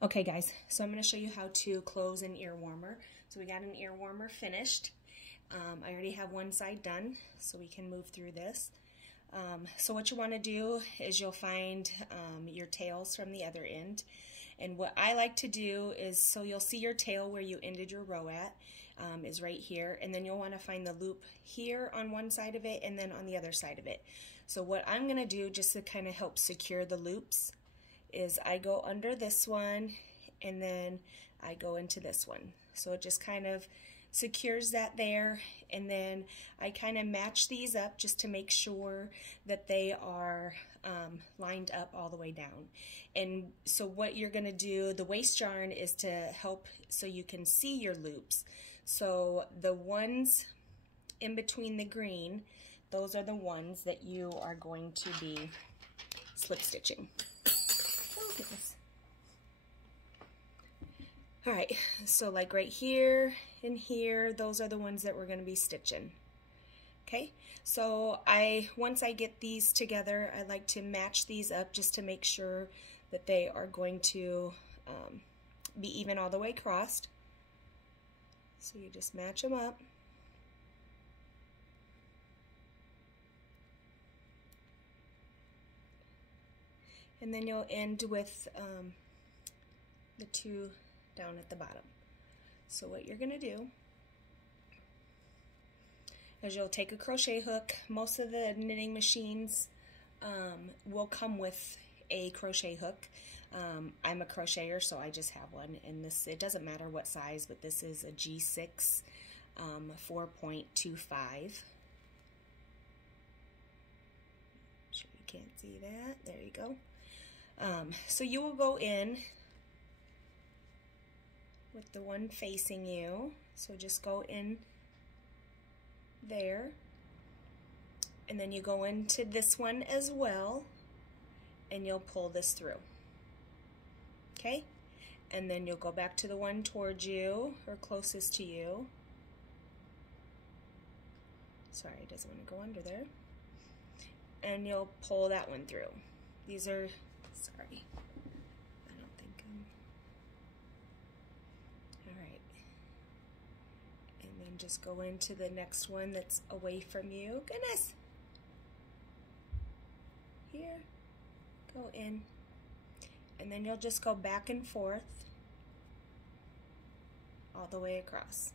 Okay guys, so I'm going to show you how to close an ear warmer. So we got an ear warmer finished. I already have one side done, so we can move through this. So what you want to do is you'll find your tails from the other end. And what I like to do is, so you'll see your tail where you ended your row at, is right here. And then you'll want to find the loop here on one side of it and then on the other side of it. So what I'm going to do, just to kind of help secure the loops, is I go under this one and then I go into this one. So it just kind of secures that there, and then I kind of match these up just to make sure that they are lined up all the way down. And so what you're going to do, the waste yarn is to help so you can see your loops. So the ones in between the green, those are the ones that you are going to be slip stitching. Alright, so like right here and here, those are the ones that we're going to be stitching. Okay, so once I get these together, I like to match these up just to make sure that they are going to be even all the way across. So you just match them up. And then you'll end with the two down at the bottom. So what you're going to do is you'll take a crochet hook. Most of the knitting machines will come with a crochet hook. I'm a crocheter, so I just have one, and this, it doesn't matter what size, but this is a G6 4.25. Sure you can't see that. There you go. So you will go in with the one facing you, so just go in there, and then you go into this one as well, and you'll pull this through. Okay, and then you'll go back to the one towards you or closest to you. Sorry, it doesn't want to go under there. And you'll pull that one through. These are, sorry, I don't think alright. And then just go into the next one that's away from you. Goodness! Here, go in. And then you'll just go back and forth all the way across.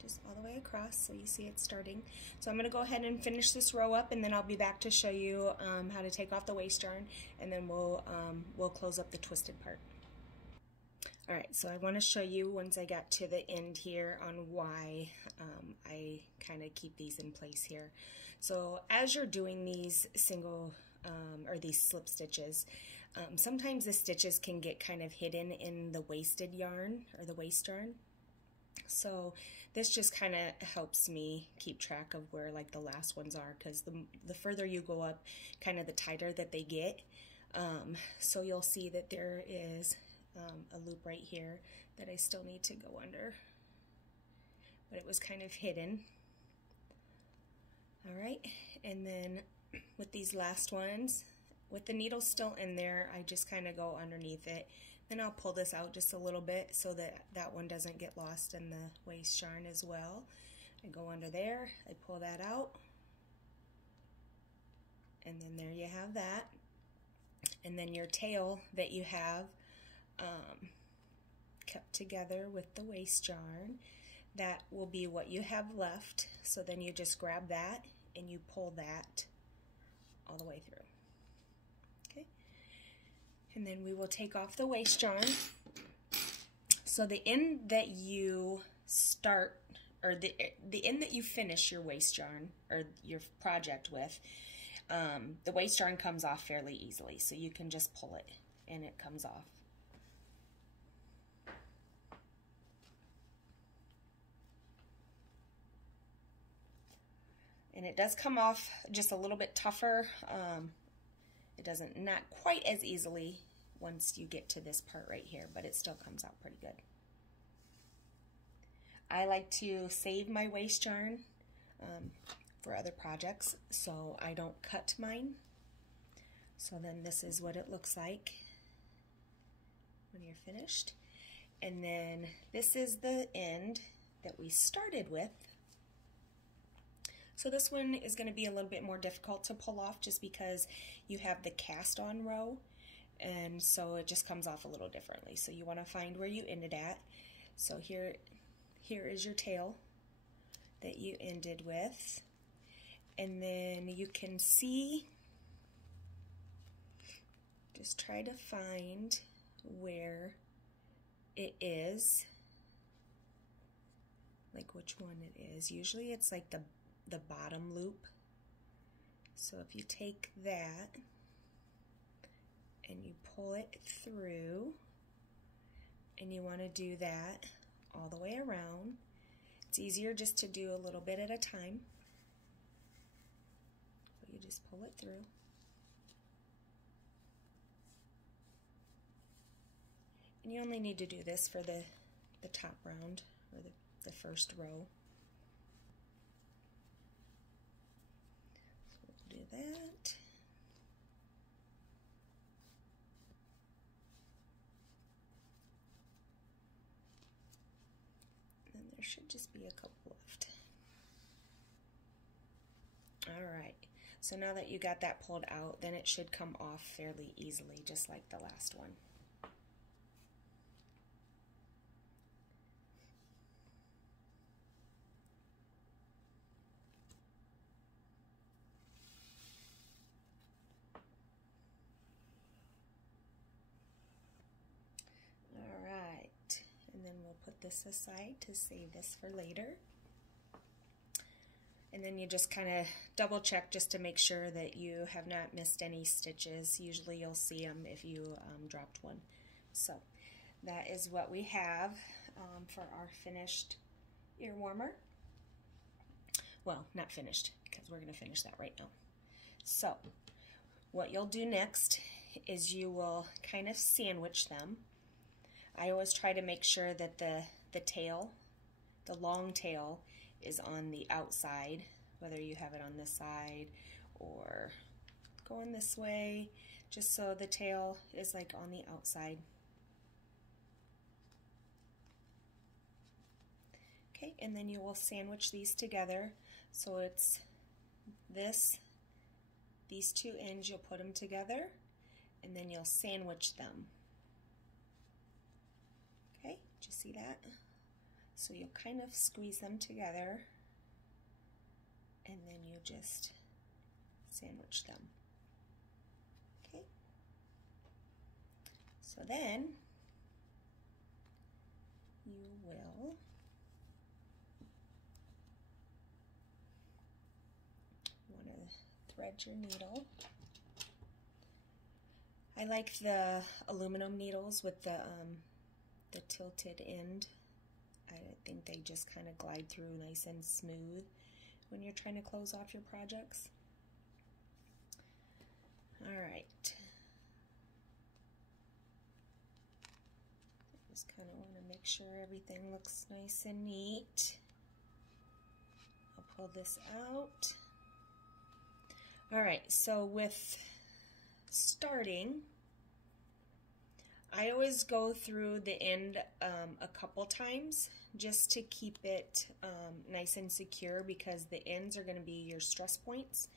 Just all the way across, so you see it starting. So I'm going to go ahead and finish this row up, and then I'll be back to show you how to take off the waste yarn, and then we'll close up the twisted part. Alright, so I want to show you once I got to the end here on why I kind of keep these in place here. So as you're doing these single or these slip stitches, sometimes the stitches can get kind of hidden in the wasted yarn or the waste yarn. So this just kind of helps me keep track of where like the last ones are, because the further you go up, kind of the tighter that they get. So you'll see that there is a loop right here that I still need to go under, but it was kind of hidden. Alright, and then with these last ones, with the needle still in there, I just kind of go underneath it. Then I'll pull this out just a little bit so that that one doesn't get lost in the waste yarn as well. I go under there, I pull that out, and then there you have that. And then your tail that you have kept together with the waste yarn, that will be what you have left. So then you just grab that and you pull that all the way through. And then we will take off the waste yarn. So the end that you start, or the end that you finish your waste yarn or your project with, the waste yarn comes off fairly easily. So you can just pull it and it comes off. And it does come off just a little bit tougher. It doesn't, not quite as easily once you get to this part right here, but it still comes out pretty good. I like to save my waste yarn for other projects, so I don't cut mine. So then this is what it looks like when you're finished. And then this is the end that we started with. So this one is going to be a little bit more difficult to pull off just because you have the cast on row, and so it just comes off a little differently. So you want to find where you ended at. So here is your tail that you ended with, and then you can see, just try to find where it is, like which one it is. Usually it's like the bottom loop. So if you take that and you pull it through, and you want to do that all the way around, it's easier just to do a little bit at a time. So you just pull it through. And you only need to do this for the top round, or the first row. So we'll do that. And there should just be a couple left. Alright, so now that you got that pulled out, then it should come off fairly easily, just like the last one. Put this aside to save this for later. And then you just kind of double check just to make sure that you have not missed any stitches. Usually you'll see them if you dropped one. So that is what we have for our finished ear warmer. Well, not finished, because we're going to finish that right now. So what you'll do next is you will kind of sandwich them. I always try to make sure that the tail, the long tail, is on the outside, whether you have it on this side or going this way, just so the tail is like on the outside. Okay, and then you will sandwich these together. So it's these two ends, you'll put them together, and then you'll sandwich them. Okay, did you see that? So you'll kind of squeeze them together, and then you just sandwich them. Okay, so then you will want to thread your needle. I like the aluminum needles with the tilted end. I think they just kind of glide through nice and smooth when you're trying to close off your projects. Alright. Just kind of want to make sure everything looks nice and neat. I'll pull this out. Alright, so with starting, I always go through the end a couple times just to keep it nice and secure, because the ends are going to be your stress points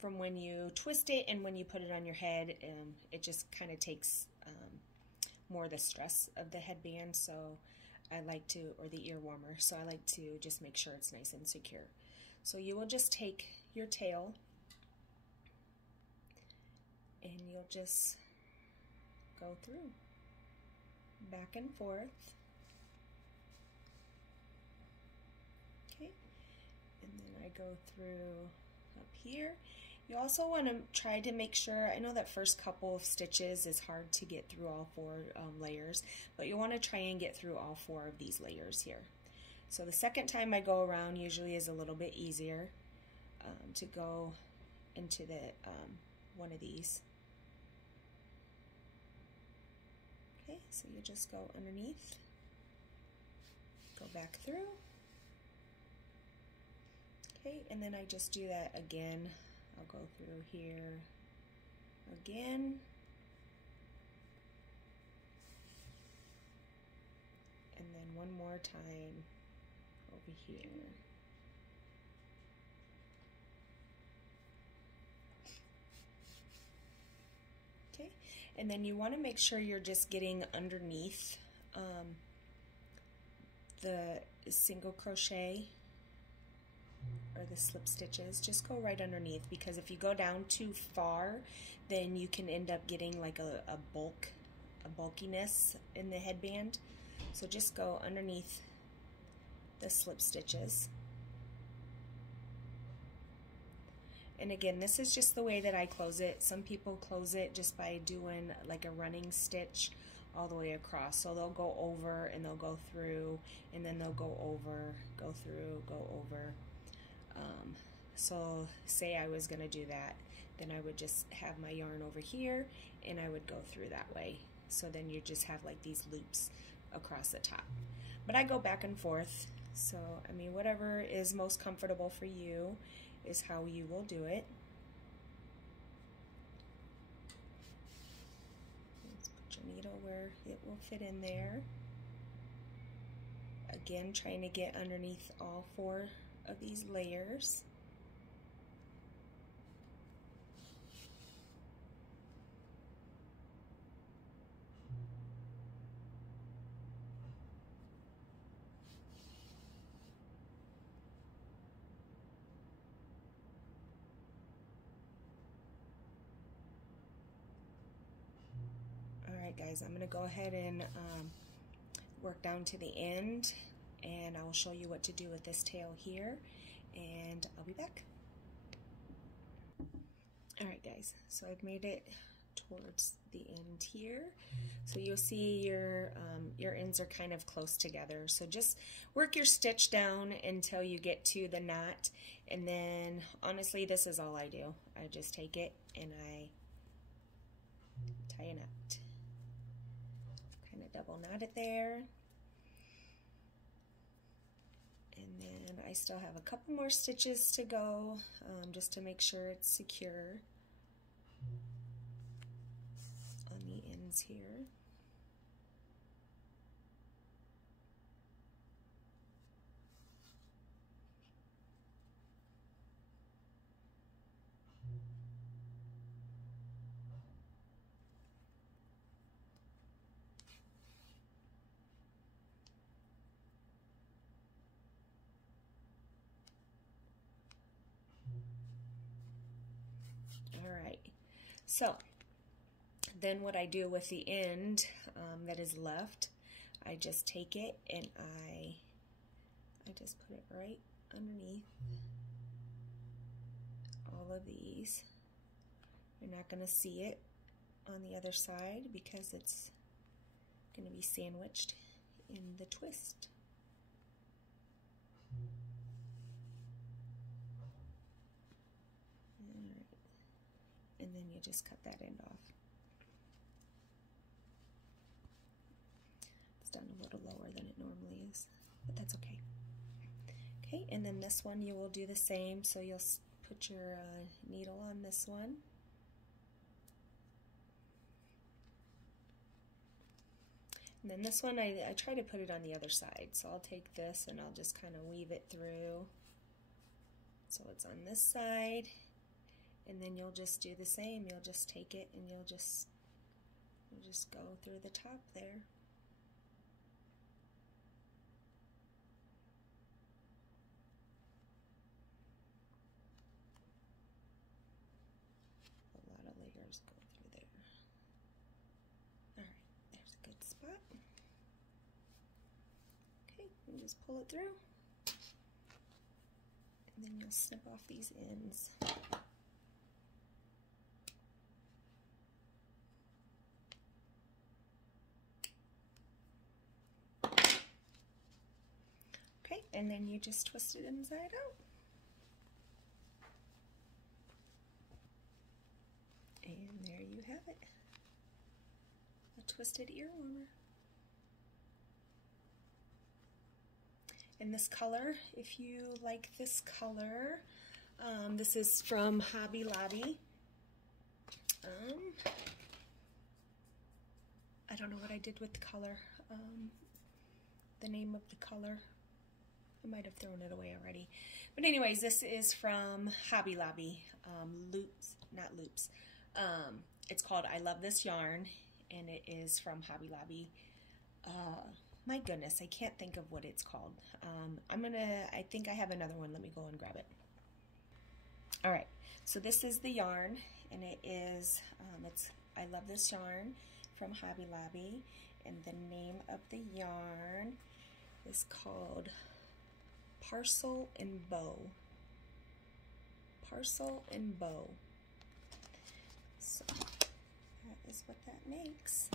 from when you twist it and when you put it on your head. It just kind of takes more of the stress of the headband, so I like to, or the ear warmer, so I like to just make sure it's nice and secure. So you will just take your tail and you'll just go through back and forth. Okay, and then I go through up here. You also want to try to make sure, I know that first couple of stitches is hard to get through all four layers, but you want to try and get through all four of these layers here. So the second time I go around usually is a little bit easier to go into the one of these. Okay, so you just go underneath, go back through, Okay, and then I just do that again. I'll go through here again. And then one more time over here. Okay, and then you want to make sure you're just getting underneath the single crochet or the slip stitches. Just go right underneath, because if you go down too far, then you can end up getting like a bulkiness in the headband. So just go underneath the slip stitches. And again, this is just the way that I close it. Some people close it just by doing like a running stitch all the way across. So they'll go over and they'll go through, and then they'll go over, go through, go over. So say I was going to do that, then I would just have my yarn over here and I would go through that way. So then you just have like these loops across the top. But I go back and forth. So I mean, whatever is most comfortable for you is how you will do it. Let's put your needle where it will fit in there. Again, trying to get underneath all 4 of these layers. Alright guys, I'm going to go ahead and work down to the end, and I will show you what to do with this tail here, and I'll be back. Alright guys, so I've made it towards the end here. So you'll see your ends are kind of close together. So just work your stitch down until you get to the knot, and then honestly this is all I do. I just take it and I tie a knot. Kind of double knot it there. And then I still have a couple more stitches to go, just to make sure it's secure on the ends here. So then what I do with the end that is left, I just take it and I just put it right underneath all of these. You're not going to see it on the other side because it's going to be sandwiched in the twist. And then you just cut that end off. It's done a little lower than it normally is, but that's okay. Okay, and then this one you will do the same. So you'll put your needle on this one. And then this one, I try to put it on the other side. So I'll take this and I'll just kind of weave it through. So it's on this side. And then you'll just do the same. You'll just take it and you'll just go through the top there. A lot of layers go through there. Alright, there's a good spot. Okay, and just pull it through. And then you'll snip off these ends. And then you just twist it inside out. And there you have it. A twisted ear warmer. in this color if you like this color. This is from Hobby Lobby. I don't know what I did with the color, the name of the color. I might have thrown it away already. But anyways, this is from Hobby Lobby. Not loops. It's called I Love This Yarn, and it is from Hobby Lobby. My goodness, I can't think of what it's called. I think I have another one. Let me go and grab it. All right, so this is the yarn, and it is, it's I Love This Yarn from Hobby Lobby, and the name of the yarn is called Parcel and Bow. Parcel and Bow. So that is what that makes.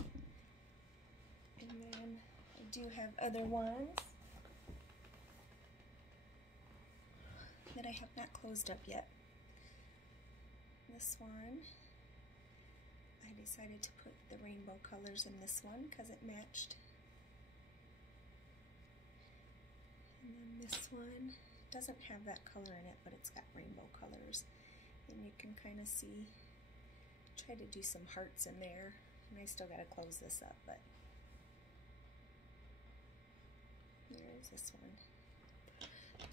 And then I do have other ones that I have not closed up yet. This one, I decided to put the rainbow colors in this one because it matched. And then this one doesn't have that color in it, but it's got rainbow colors. And you can kind of see, try to do some hearts in there. And I still got to close this up, but here's this one.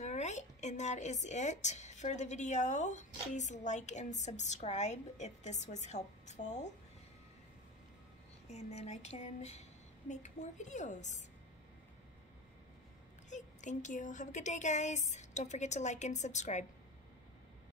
Alright, and that is it for the video. Please like and subscribe if this was helpful. And then I can make more videos. Okay, thank you. Have a good day, guys. Don't forget to like and subscribe.